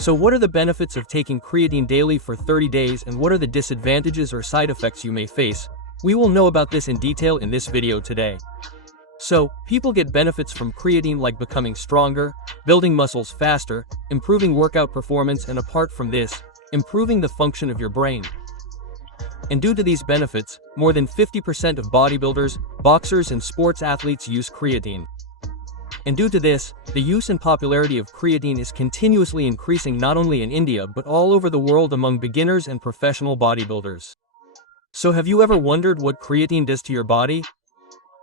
So what are the benefits of taking creatine daily for 30 days and what are the disadvantages or side effects you may face? We will know about this in detail in this video today. So, people get benefits from creatine like becoming stronger, building muscles faster, improving workout performance, and apart from this, improving the function of your brain. And due to these benefits, more than 50% of bodybuilders, boxers, and sports athletes use creatine. And due to this, the use and popularity of creatine is continuously increasing not only in India but all over the world among beginners and professional bodybuilders. So have you ever wondered what creatine does to your body?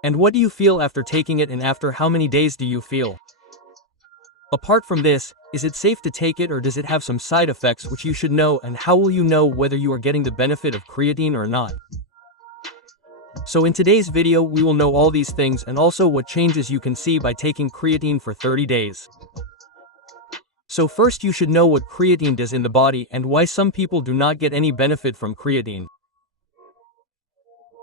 And what do you feel after taking it, and after how many days do you feel? Apart from this, is it safe to take it or does it have some side effects which you should know, and how will you know whether you are getting the benefit of creatine or not? So in today's video we will know all these things and also what changes you can see by taking creatine for 30 days. So first you should know what creatine does in the body and why some people do not get any benefit from creatine.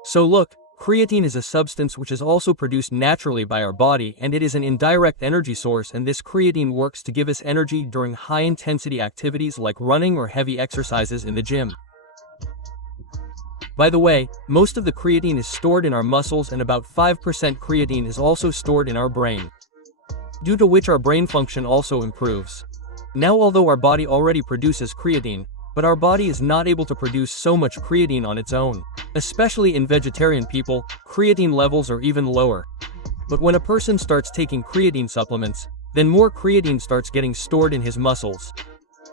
So look, creatine is a substance which is also produced naturally by our body, and it is an indirect energy source, and this creatine works to give us energy during high-intensity activities like running or heavy exercises in the gym. By the way, most of the creatine is stored in our muscles and about 5% creatine is also stored in our brain, due to which our brain function also improves. Now, although our body already produces creatine, but our body is not able to produce so much creatine on its own. Especially in vegetarian people, creatine levels are even lower. But when a person starts taking creatine supplements, then more creatine starts getting stored in his muscles,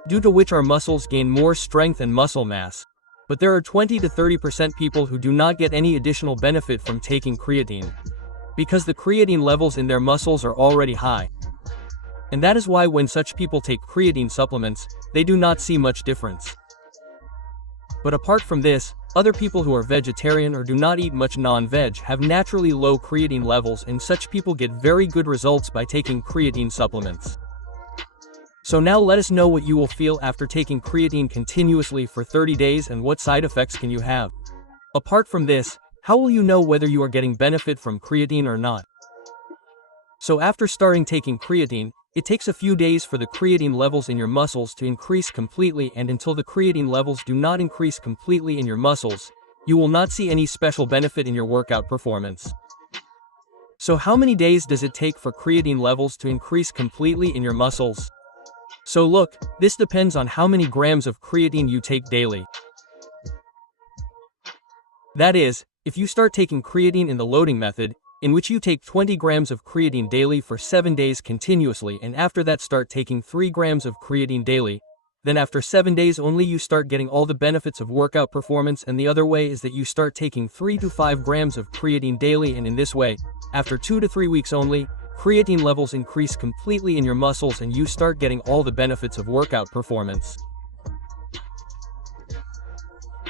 due to which our muscles gain more strength and muscle mass. But there are 20 to 30% people who do not get any additional benefit from taking creatine, because the creatine levels in their muscles are already high. And that is why when such people take creatine supplements, they do not see much difference. But apart from this, other people who are vegetarian or do not eat much non-veg have naturally low creatine levels, and such people get very good results by taking creatine supplements. So now let us know what you will feel after taking creatine continuously for 30 days and what side effects can you have. Apart from this, how will you know whether you are getting benefit from creatine or not? So after starting taking creatine, it takes a few days for the creatine levels in your muscles to increase completely, and until the creatine levels do not increase completely in your muscles, you will not see any special benefit in your workout performance. So how many days does it take for creatine levels to increase completely in your muscles? So look, this depends on how many grams of creatine you take daily. That is, if you start taking creatine in the loading method, in which you take 20 grams of creatine daily for 7 days continuously, and after that start taking 3 grams of creatine daily, then after 7 days only you start getting all the benefits of workout performance. And the other way is that you start taking 3 to 5 grams of creatine daily, and in this way, after 2 to 3 weeks only, creatine levels increase completely in your muscles and you start getting all the benefits of workout performance.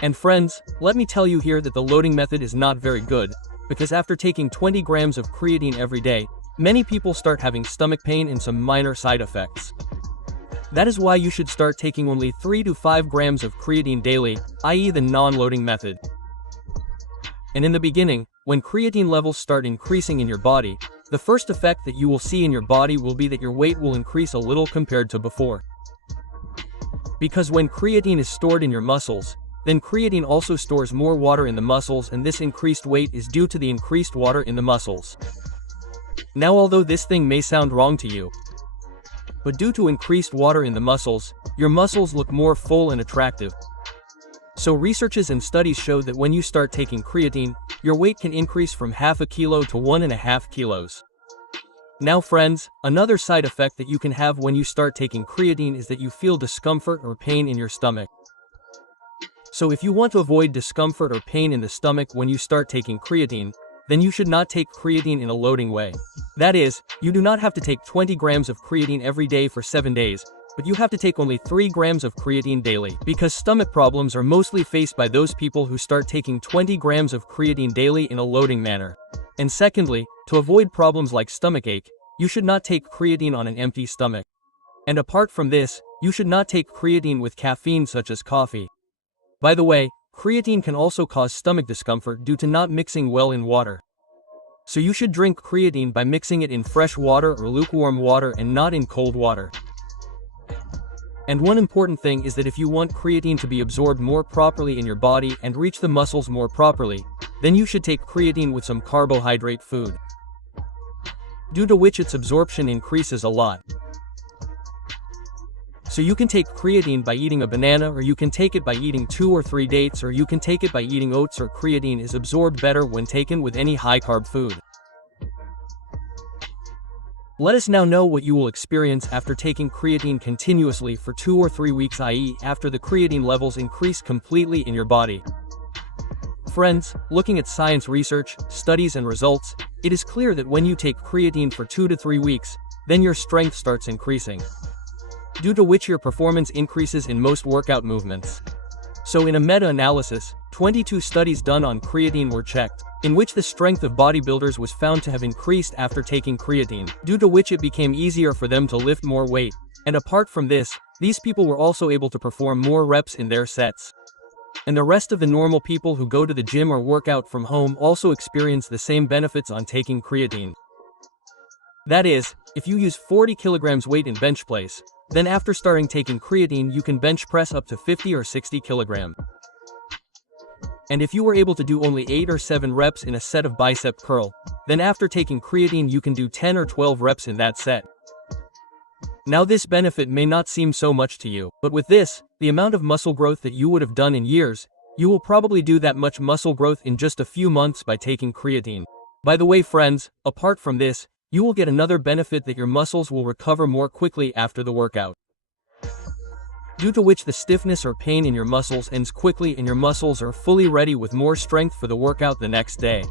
And friends, let me tell you here that the loading method is not very good, because after taking 20 grams of creatine every day, many people start having stomach pain and some minor side effects. That is why you should start taking only 3 to 5 grams of creatine daily, i.e. the non-loading method. And in the beginning, when creatine levels start increasing in your body, the first effect that you will see in your body will be that your weight will increase a little compared to before. Because when creatine is stored in your muscles, then creatine also stores more water in the muscles, and this increased weight is due to the increased water in the muscles. Now, although this thing may sound wrong to you, but due to increased water in the muscles, your muscles look more full and attractive. So researches and studies show that when you start taking creatine, your weight can increase from half a kilo to 1.5 kilos. Now friends, another side effect that you can have when you start taking creatine is that you feel discomfort or pain in your stomach. So if you want to avoid discomfort or pain in the stomach when you start taking creatine, then you should not take creatine in a loading way. That is, you do not have to take 20 grams of creatine every day for 7 days, but you have to take only 3 grams of creatine daily, because stomach problems are mostly faced by those people who start taking 20 grams of creatine daily in a loading manner. And secondly, to avoid problems like stomachache, you should not take creatine on an empty stomach. And apart from this, you should not take creatine with caffeine such as coffee. By the way, creatine can also cause stomach discomfort due to not mixing well in water. So you should drink creatine by mixing it in fresh water or lukewarm water and not in cold water. And one important thing is that if you want creatine to be absorbed more properly in your body and reach the muscles more properly, then you should take creatine with some carbohydrate food, due to which its absorption increases a lot. So you can take creatine by eating a banana, or you can take it by eating 2 or 3 dates, or you can take it by eating oats, or creatine is absorbed better when taken with any high-carb food. Let us now know what you will experience after taking creatine continuously for 2 or 3 weeks, i.e. after the creatine levels increase completely in your body. Friends, looking at science research, studies and results, it is clear that when you take creatine for 2 to 3 weeks, then your strength starts increasing, due to which your performance increases in most workout movements. So in a meta-analysis, 22 studies done on creatine were checked, in which the strength of bodybuilders was found to have increased after taking creatine, due to which it became easier for them to lift more weight. And apart from this, these people were also able to perform more reps in their sets. And the rest of the normal people who go to the gym or work out from home also experience the same benefits on taking creatine. That is, if you use 40 kilograms weight in bench press, then after starting taking creatine you can bench press up to 50 or 60 kilograms. And if you were able to do only 8 or 7 reps in a set of bicep curl, then after taking creatine you can do 10 or 12 reps in that set. Now this benefit may not seem so much to you, but with this, the amount of muscle growth that you would have done in years, you will probably do that much muscle growth in just a few months by taking creatine. By the way friends, apart from this, you will get another benefit, that your muscles will recover more quickly after the workout, due to which the stiffness or pain in your muscles ends quickly and your muscles are fully ready with more strength for the workout the next day,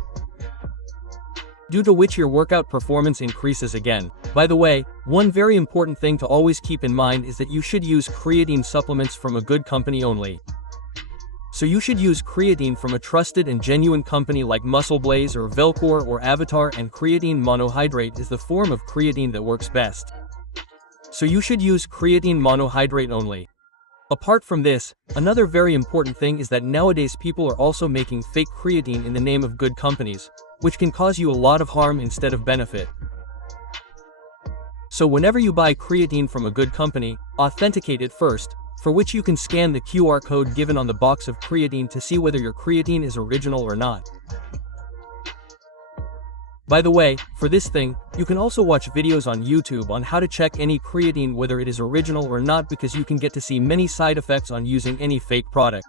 due to which your workout performance increases again. By the way, one very important thing to always keep in mind is that you should use creatine supplements from a good company only. So you should use creatine from a trusted and genuine company like Muscle Blaze or Velcor or Avatar, and creatine monohydrate is the form of creatine that works best. So you should use creatine monohydrate only. Apart from this, another very important thing is that nowadays people are also making fake creatine in the name of good companies, which can cause you a lot of harm instead of benefit. So whenever you buy creatine from a good company, authenticate it first, for which you can scan the QR code given on the box of creatine to see whether your creatine is original or not. By the way, for this thing, you can also watch videos on YouTube on how to check any creatine whether it is original or not, because you can get to see many side effects on using any fake product.